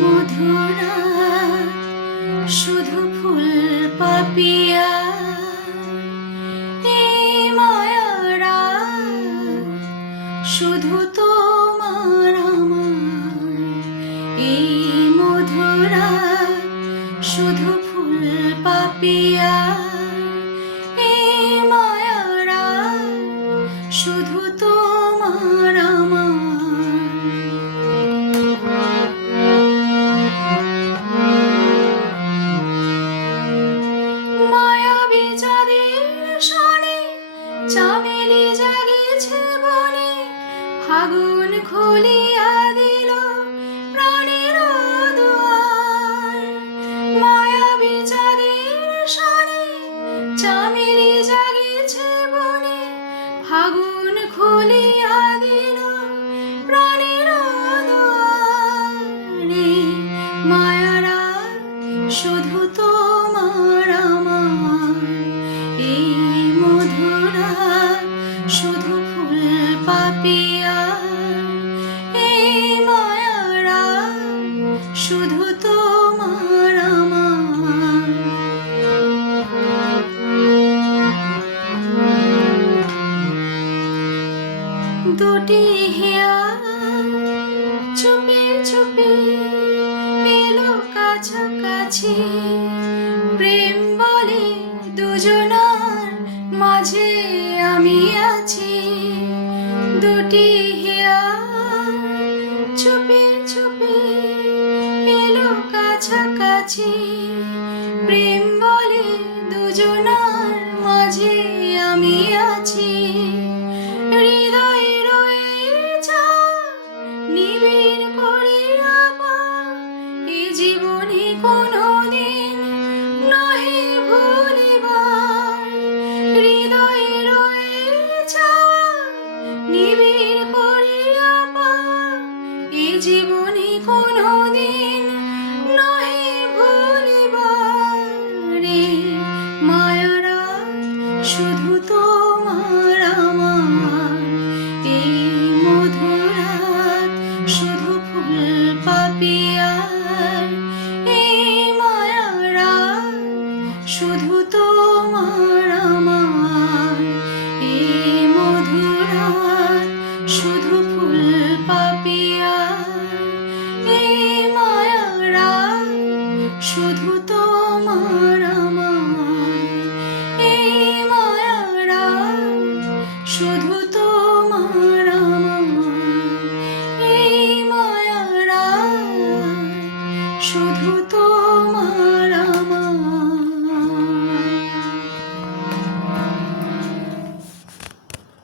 মধুরা শুধু ফুল পাপিয়া, এই মায়ারা শুধু তোমার আমার। এই মধুরা শুধু ফুল পাপিয়া, এই মায়ারা শুধু তোমার আমার। মায়াবী চাঁদের সনে চামেলি জাগিছে বনে, ফাগুন খুলিয়া দিল প্রাণের দুয়ার। মায়াবী চাঁদের সনে চামেলি জাগিছে বনে, ফাগুন খুলিয়া দিল প্রাণের দুয়ারে। মায়ারা শুধু তোমার আমার, এই মধুরা শুধু ফুল পাপিয়া, এই মায়ারা শুধু তোমার আমার। দুটি হিয়া চুপি চুপি এলো কাছাকাছি, প্রেম বলে দুজনার মাঝে আমি আছি। দুটি হিয়া চুপি চুপি এলো কাছাকাছি, প্রেম বলে দুজনার মাঝে আমি আছি। হৃদয়ে রয়েছে নিবিড় করিয়া এ জীবনে কোনোদিন নহে ভুলিবার। হৃদয়ে রয়েছে নিবিড় করিয়া এ জীবনে কোনোদিন নহে ভুলিবার। মায়ারা শুধু তোমার আমার, এই মধুরাত শুধু ফুল পাপিয়া, এই মায়ারা শুধু তোমার আমার। এই মধুরাত শুধু ফুল পাপিয়া, এই মায়ারা শুধু তোমার।